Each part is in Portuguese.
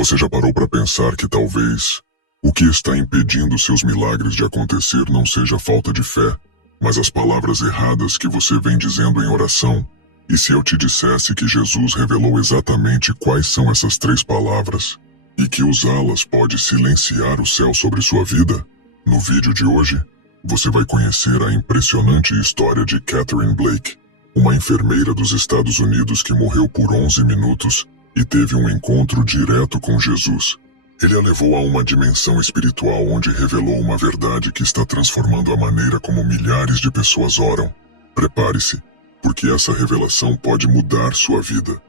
Você já parou para pensar que talvez o que está impedindo seus milagres de acontecer não seja a falta de fé, mas as palavras erradas que você vem dizendo em oração? E se eu te dissesse que Jesus revelou exatamente quais são essas 3 palavras e que usá-las pode silenciar o céu sobre sua vida? No vídeo de hoje, você vai conhecer a impressionante história de Catherine Blake, uma enfermeira dos Estados Unidos que morreu por 11 minutos e teve um encontro direto com Jesus. Ele a levou a uma dimensão espiritual onde revelou uma verdade que está transformando a maneira como milhares de pessoas oram. Prepare-se, porque essa revelação pode mudar sua vida.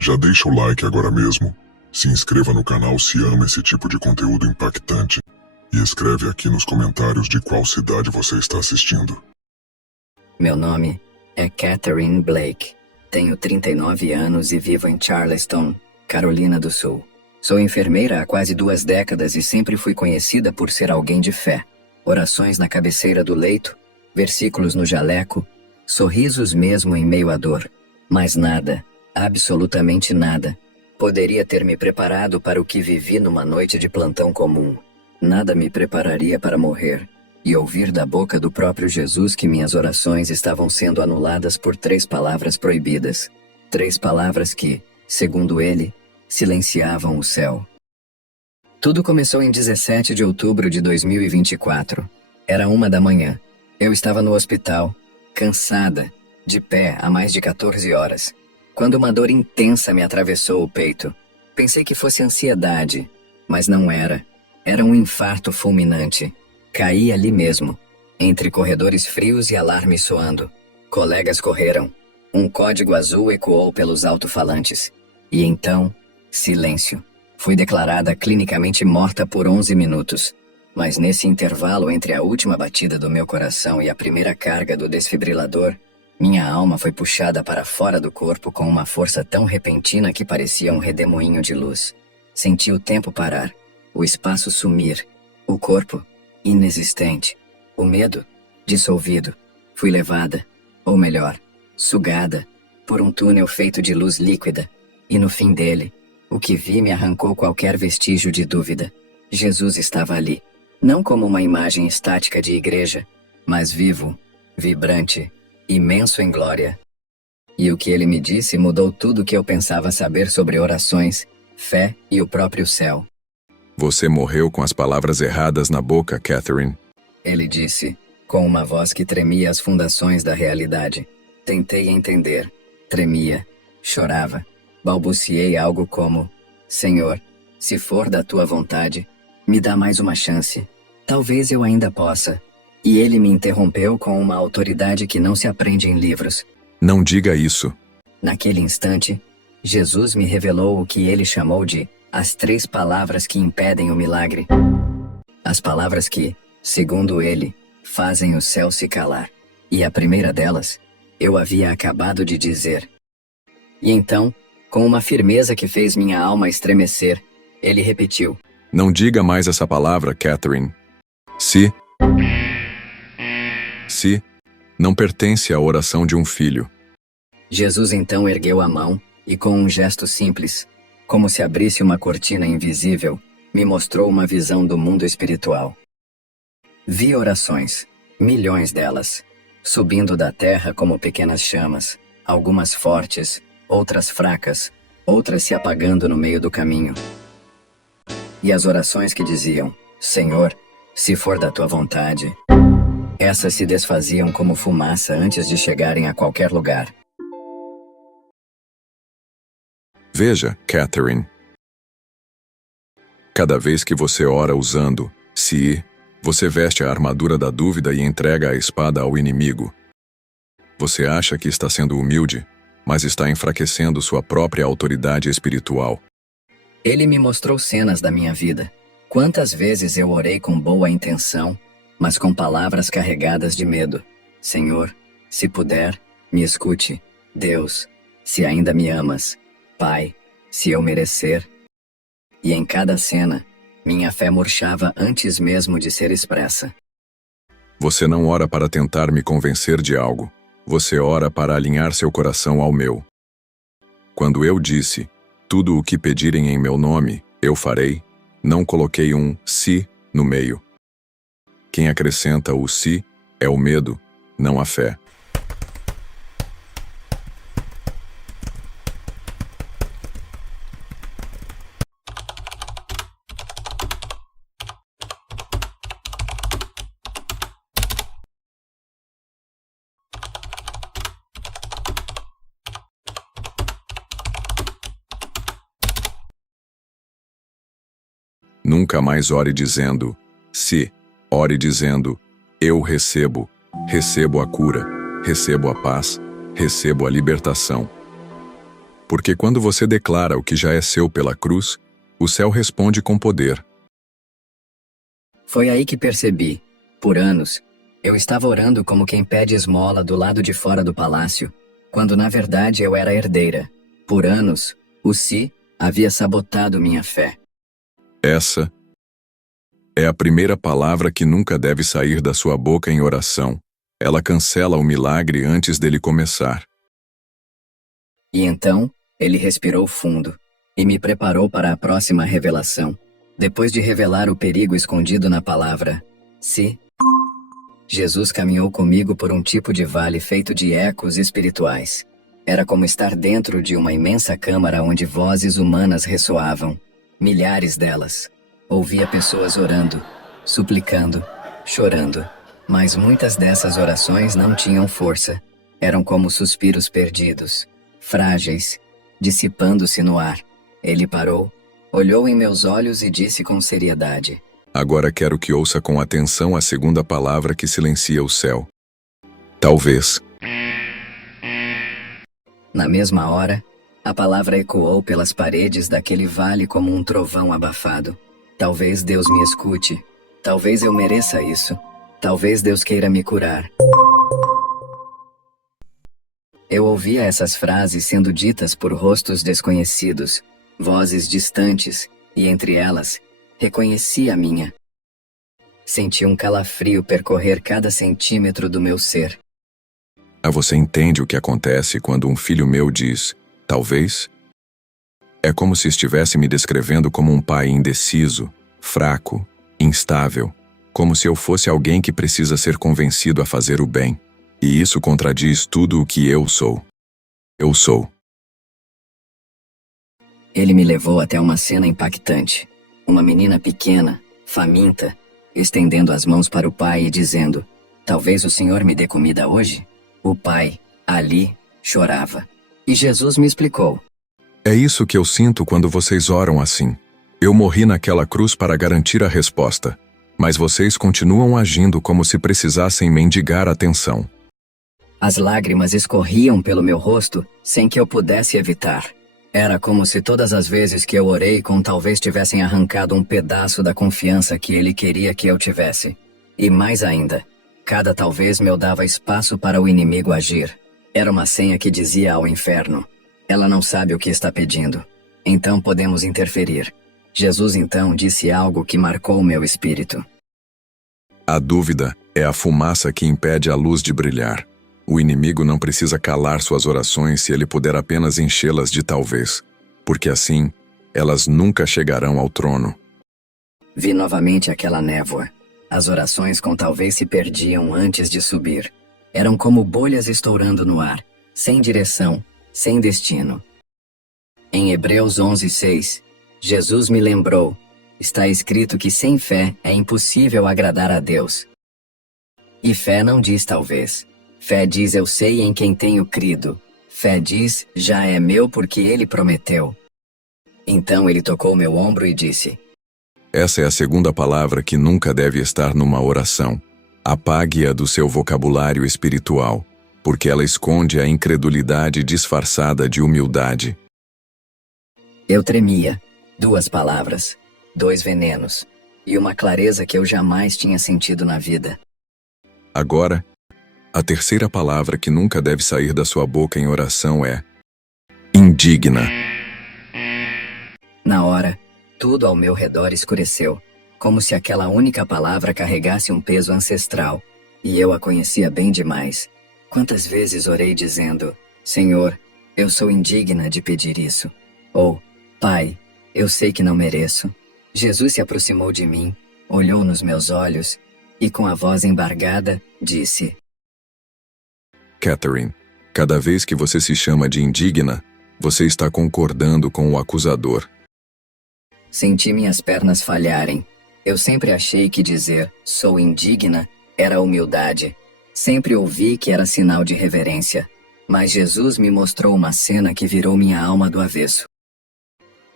Já deixa o like agora mesmo, se inscreva no canal se ama esse tipo de conteúdo impactante e escreve aqui nos comentários de qual cidade você está assistindo. Meu nome é Catherine Blake. Tenho 39 anos e vivo em Charleston, Carolina do Sul. Sou enfermeira há quase 2 décadas e sempre fui conhecida por ser alguém de fé. Orações na cabeceira do leito, versículos no jaleco, sorrisos mesmo em meio à dor. Mas nada, absolutamente nada, poderia ter me preparado para o que vivi numa noite de plantão comum. Nada me prepararia para morrer e ouvir da boca do próprio Jesus que minhas orações estavam sendo anuladas por 3 palavras proibidas. 3 palavras que, segundo ele, silenciavam o céu. Tudo começou em 17 de outubro de 2024. Era 1 da manhã. Eu estava no hospital, cansada, de pé há mais de 14 horas, quando uma dor intensa me atravessou o peito. Pensei que fosse ansiedade, mas não era. Era um infarto fulminante. Caí ali mesmo, entre corredores frios e alarmes soando. Colegas correram. Um código azul ecoou pelos alto-falantes. E então, silêncio. Fui declarada clinicamente morta por 11 minutos. Mas nesse intervalo entre a última batida do meu coração e a primeira carga do desfibrilador, minha alma foi puxada para fora do corpo com uma força tão repentina que parecia um redemoinho de luz. Senti o tempo parar, o espaço sumir, o corpo inexistente, o medo dissolvido. Fui levada, ou melhor, sugada, por um túnel feito de luz líquida, e no fim dele, o que vi me arrancou qualquer vestígio de dúvida. Jesus estava ali, não como uma imagem estática de igreja, mas vivo, vibrante, imenso em glória. E o que ele me disse mudou tudo o que eu pensava saber sobre orações, fé e o próprio céu. Você morreu com as palavras erradas na boca, Catherine. Ele disse, com uma voz que tremia as fundações da realidade. Tentei entender. Tremia. Chorava. Balbuciei algo como: Senhor, se for da tua vontade, me dá mais uma chance. Talvez eu ainda possa. E ele me interrompeu com uma autoridade que não se aprende em livros. Não diga isso. Naquele instante, Jesus me revelou o que ele chamou de as 3 palavras que impedem o milagre. As palavras que, segundo ele, fazem o céu se calar. E a primeira delas, eu havia acabado de dizer. E então, com uma firmeza que fez minha alma estremecer, ele repetiu: Não diga mais essa palavra, Catherine. Se não pertence à oração de um filho. Jesus então ergueu a mão e, com um gesto simples, como se abrisse uma cortina invisível, me mostrou uma visão do mundo espiritual. Vi orações, milhões delas, subindo da terra como pequenas chamas, algumas fortes, outras fracas, outras se apagando no meio do caminho. E as orações que diziam: Senhor, se for da tua vontade, essas se desfaziam como fumaça antes de chegarem a qualquer lugar. Veja, Catherine. Cada vez que você ora usando "se", você veste a armadura da dúvida e entrega a espada ao inimigo. Você acha que está sendo humilde, mas está enfraquecendo sua própria autoridade espiritual. Ele me mostrou cenas da minha vida. Quantas vezes eu orei com boa intenção, mas com palavras carregadas de medo. Senhor, se puder, me escute. Deus, se ainda me amas. Pai, se eu merecer. E em cada cena, minha fé murchava antes mesmo de ser expressa. Você não ora para tentar me convencer de algo. Você ora para alinhar seu coração ao meu. Quando eu disse, tudo o que pedirem em meu nome, eu farei, não coloquei um se no meio. Quem acrescenta o se é o medo, não a fé. Nunca mais ore dizendo, se, ore dizendo, eu recebo, recebo a cura, recebo a paz, recebo a libertação. Porque quando você declara o que já é seu pela cruz, o céu responde com poder. Foi aí que percebi, por anos, eu estava orando como quem pede esmola do lado de fora do palácio, quando na verdade eu era herdeira. Por anos, o si havia sabotado minha fé. Essa é a primeira palavra que nunca deve sair da sua boca em oração. Ela cancela o milagre antes dele começar. E então, ele respirou fundo e me preparou para a próxima revelação. Depois de revelar o perigo escondido na palavra, se, Jesus caminhou comigo por um tipo de vale feito de ecos espirituais. Era como estar dentro de uma imensa câmara onde vozes humanas ressoavam, milhares delas. Ouvia pessoas orando, suplicando, chorando, mas muitas dessas orações não tinham força. Eram como suspiros perdidos, frágeis, dissipando-se no ar. Ele parou, olhou em meus olhos e disse com seriedade: Agora quero que ouça com atenção a segunda palavra que silencia o céu. Talvez. Na mesma hora, a palavra ecoou pelas paredes daquele vale como um trovão abafado. Talvez Deus me escute. Talvez eu mereça isso. Talvez Deus queira me curar. Eu ouvia essas frases sendo ditas por rostos desconhecidos, vozes distantes, e entre elas, reconheci a minha. Senti um calafrio percorrer cada centímetro do meu ser. Você entende o que acontece quando um filho meu diz, talvez? É como se estivesse me descrevendo como um pai indeciso, fraco, instável, como se eu fosse alguém que precisa ser convencido a fazer o bem. E isso contradiz tudo o que eu sou. Eu sou. Ele me levou até uma cena impactante. Uma menina pequena, faminta, estendendo as mãos para o pai e dizendo: talvez o Senhor me dê comida hoje? O pai, ali, chorava. E Jesus me explicou: é isso que eu sinto quando vocês oram assim. Eu morri naquela cruz para garantir a resposta, mas vocês continuam agindo como se precisassem mendigar atenção. As lágrimas escorriam pelo meu rosto sem que eu pudesse evitar. Era como se todas as vezes que eu orei com talvez tivessem arrancado um pedaço da confiança que ele queria que eu tivesse. E mais ainda, cada talvez me dava espaço para o inimigo agir. Era uma senha que dizia ao inferno: ela não sabe o que está pedindo. Então podemos interferir. Jesus então disse algo que marcou meu espírito. A dúvida é a fumaça que impede a luz de brilhar. O inimigo não precisa calar suas orações se ele puder apenas enchê-las de talvez, porque assim, elas nunca chegarão ao trono. Vi novamente aquela névoa. As orações com talvez se perdiam antes de subir. Eram como bolhas estourando no ar, sem direção, sem destino. Em Hebreus 11:6, Jesus me lembrou: está escrito que sem fé é impossível agradar a Deus. E fé não diz talvez. Fé diz eu sei em quem tenho crido. Fé diz já é meu porque ele prometeu. Então ele tocou meu ombro e disse: essa é a segunda palavra que nunca deve estar numa oração. Apague-a do seu vocabulário espiritual, porque ela esconde a incredulidade disfarçada de humildade. Eu tremia. 2 palavras, 2 venenos, e uma clareza que eu jamais tinha sentido na vida. Agora, a terceira palavra que nunca deve sair da sua boca em oração é indigna. Na hora, tudo ao meu redor escureceu, como se aquela única palavra carregasse um peso ancestral, e eu a conhecia bem demais. Quantas vezes orei dizendo: Senhor, eu sou indigna de pedir isso. Ou, Pai, eu sei que não mereço. Jesus se aproximou de mim, olhou nos meus olhos e, com a voz embargada, disse: Catherine, cada vez que você se chama de indigna, você está concordando com o acusador. Senti minhas pernas falharem. Eu sempre achei que dizer "sou indigna" era humildade. Sempre ouvi que era sinal de reverência. Mas Jesus me mostrou uma cena que virou minha alma do avesso.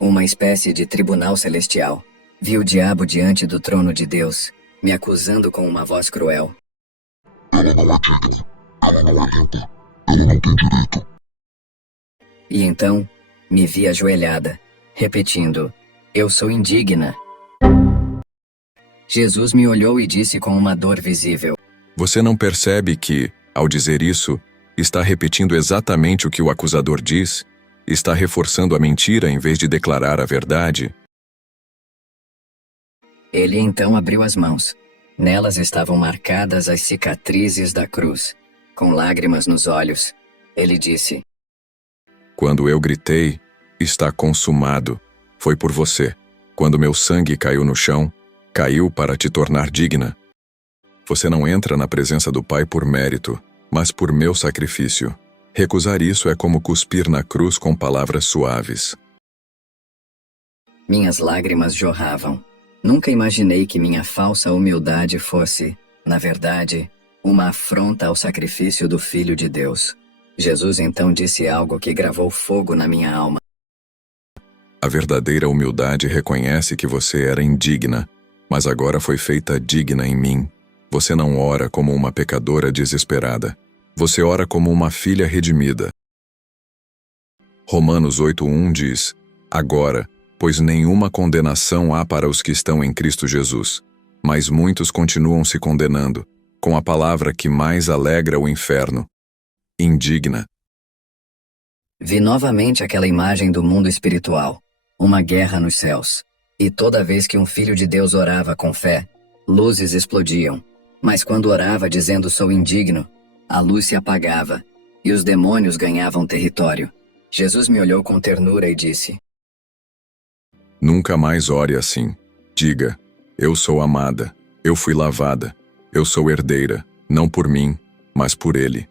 Uma espécie de tribunal celestial. Vi o diabo diante do trono de Deus, me acusando com uma voz cruel. Ela não é digna. Ela não é limpa. Ela não tem direito. E então, me vi ajoelhada, repetindo: eu sou indigna. Jesus me olhou e disse com uma dor visível: Você não percebe que, ao dizer isso, está repetindo exatamente o que o acusador diz? Está reforçando a mentira em vez de declarar a verdade? Ele então abriu as mãos. Nelas estavam marcadas as cicatrizes da cruz. Com lágrimas nos olhos, ele disse: Quando eu gritei, está consumado, foi por você. Quando meu sangue caiu no chão, caiu para te tornar digna. Você não entra na presença do Pai por mérito, mas por meu sacrifício. Recusar isso é como cuspir na cruz com palavras suaves. Minhas lágrimas jorravam. Nunca imaginei que minha falsa humildade fosse, na verdade, uma afronta ao sacrifício do Filho de Deus. Jesus então disse algo que gravou fogo na minha alma. A verdadeira humildade reconhece que você era indigna, mas agora foi feita digna em mim. Você não ora como uma pecadora desesperada. Você ora como uma filha redimida. Romanos 8:1 diz: Agora, pois nenhuma condenação há para os que estão em Cristo Jesus, mas muitos continuam se condenando, com a palavra que mais alegra o inferno: indigna. Vi novamente aquela imagem do mundo espiritual, uma guerra nos céus. E toda vez que um filho de Deus orava com fé, luzes explodiam. Mas quando orava dizendo "sou indigno", a luz se apagava, e os demônios ganhavam território. Jesus me olhou com ternura e disse: Nunca mais ore assim. Diga: eu sou amada, eu fui lavada, eu sou herdeira, não por mim, mas por Ele.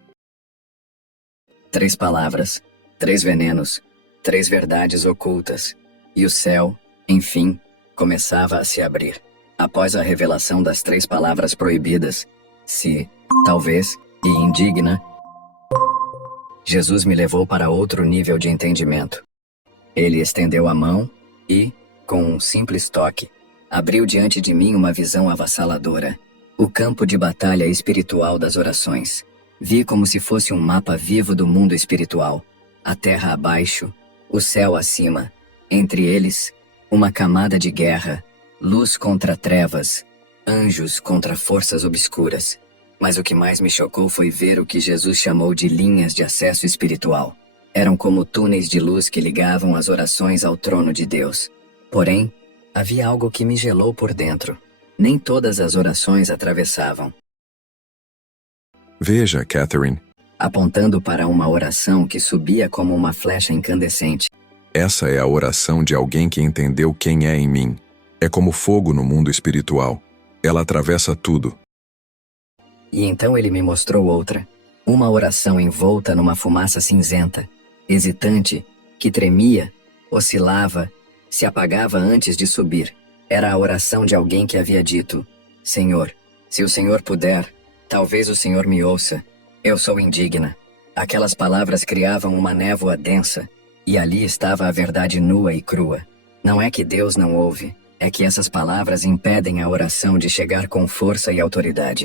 3 palavras, 3 venenos, 3 verdades ocultas. E o céu, enfim, começava a se abrir. Após a revelação das 3 palavras proibidas, se, talvez, e indigna, Jesus me levou para outro nível de entendimento. Ele estendeu a mão e, com um simples toque, abriu diante de mim uma visão avassaladora. O campo de batalha espiritual das orações. Vi como se fosse um mapa vivo do mundo espiritual. A terra abaixo, o céu acima. Entre eles, uma camada de guerra, luz contra trevas, anjos contra forças obscuras. Mas o que mais me chocou foi ver o que Jesus chamou de linhas de acesso espiritual. Eram como túneis de luz que ligavam as orações ao trono de Deus. Porém, havia algo que me gelou por dentro. Nem todas as orações atravessavam. Veja, Catherine, Apontando para uma oração que subia como uma flecha incandescente. essa é a oração de alguém que entendeu quem é em mim. É como fogo no mundo espiritual. Ela atravessa tudo. E então ele me mostrou outra. Uma oração envolta numa fumaça cinzenta, hesitante, que tremia, oscilava, se apagava antes de subir. Era a oração de alguém que havia dito: Senhor, se o Senhor puder, talvez o Senhor me ouça. Eu sou indigna. Aquelas palavras criavam uma névoa densa, e ali estava a verdade nua e crua. Não é que Deus não ouve, é que essas palavras impedem a oração de chegar com força e autoridade.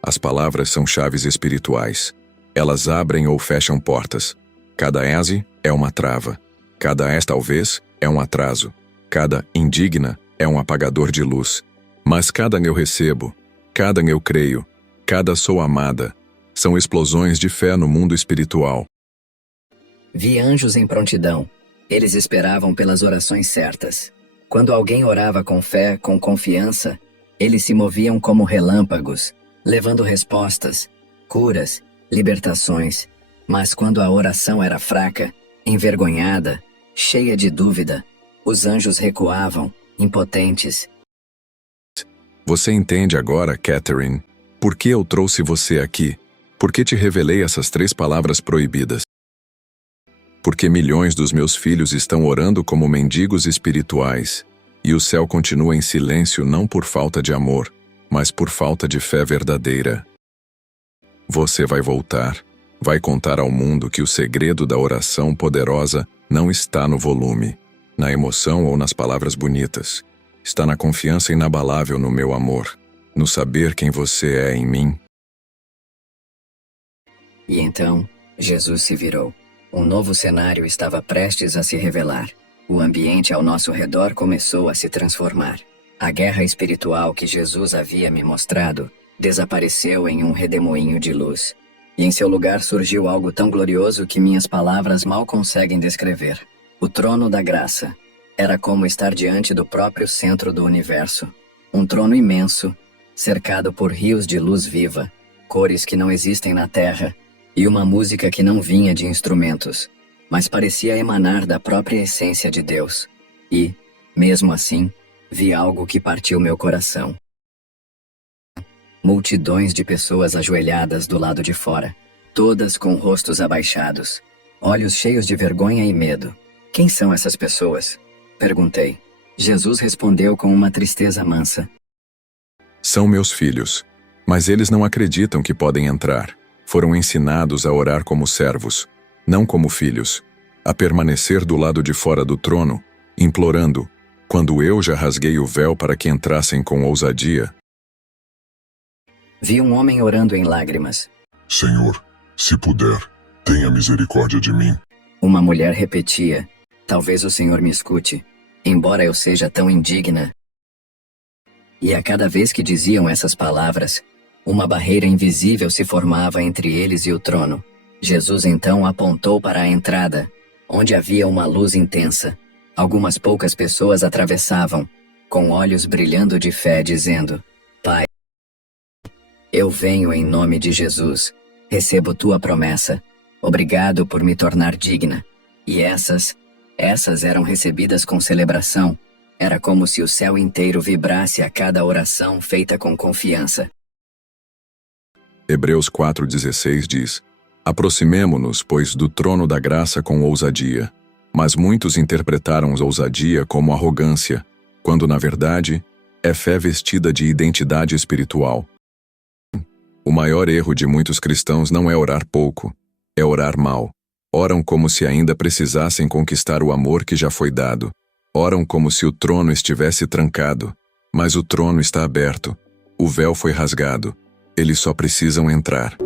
As palavras são chaves espirituais. Elas abrem ou fecham portas. Cada ese é uma trava. Cada talvez é um atraso. Cada indigna é um apagador de luz. Mas cada eu recebo, cada eu creio, cada sou amada, são explosões de fé no mundo espiritual. Vi anjos em prontidão. Eles esperavam pelas orações certas. Quando alguém orava com fé, com confiança, eles se moviam como relâmpagos, levando respostas, curas, libertações. Mas quando a oração era fraca, envergonhada, Cheia de dúvida, os anjos recuavam, impotentes. Você entende agora, Catherine, por que eu trouxe você aqui? Por que te revelei essas 3 palavras proibidas? Porque milhões dos meus filhos estão orando como mendigos espirituais, e o céu continua em silêncio não por falta de amor, mas por falta de fé verdadeira. Você vai voltar, vai contar ao mundo que o segredo da oração poderosa não está no volume, na emoção ou nas palavras bonitas. Está na confiança inabalável no meu amor, no saber quem você é em mim. E então, Jesus se virou. Um novo cenário estava prestes a se revelar. O ambiente ao nosso redor começou a se transformar. A guerra espiritual que Jesus havia me mostrado desapareceu em um redemoinho de luz. E em seu lugar surgiu algo tão glorioso que minhas palavras mal conseguem descrever. O trono da graça. Era como estar diante do próprio centro do universo. Um trono imenso, cercado por rios de luz viva, cores que não existem na Terra, e uma música que não vinha de instrumentos, mas parecia emanar da própria essência de Deus. E, mesmo assim, vi algo que partiu meu coração. Multidões de pessoas ajoelhadas do lado de fora, todas com rostos abaixados, olhos cheios de vergonha e medo. Quem são essas pessoas? Perguntei. Jesus respondeu com uma tristeza mansa. São meus filhos, mas eles não acreditam que podem entrar. Foram ensinados a orar como servos, não como filhos, a permanecer do lado de fora do trono, implorando, quando eu já rasguei o véu para que entrassem com ousadia. Vi um homem orando em lágrimas. Senhor, se puder, tenha misericórdia de mim. Uma mulher repetia, talvez o Senhor me escute, embora eu seja tão indigna. E a cada vez que diziam essas palavras, uma barreira invisível se formava entre eles e o trono. Jesus então apontou para a entrada, onde havia uma luz intensa. Algumas poucas pessoas atravessavam, com olhos brilhando de fé, dizendo, Pai, eu venho em nome de Jesus, recebo tua promessa, obrigado por me tornar digna. E essas eram recebidas com celebração. Era como se o céu inteiro vibrasse a cada oração feita com confiança. Hebreus 4,16 diz, aproximemo-nos, pois, do trono da graça com ousadia. Mas muitos interpretaram ousadia como arrogância, quando, na verdade, é fé vestida de identidade espiritual. O maior erro de muitos cristãos não é orar pouco, é orar mal. Oram como se ainda precisassem conquistar o amor que já foi dado. Oram como se o trono estivesse trancado, mas o trono está aberto. O véu foi rasgado. Eles só precisam entrar.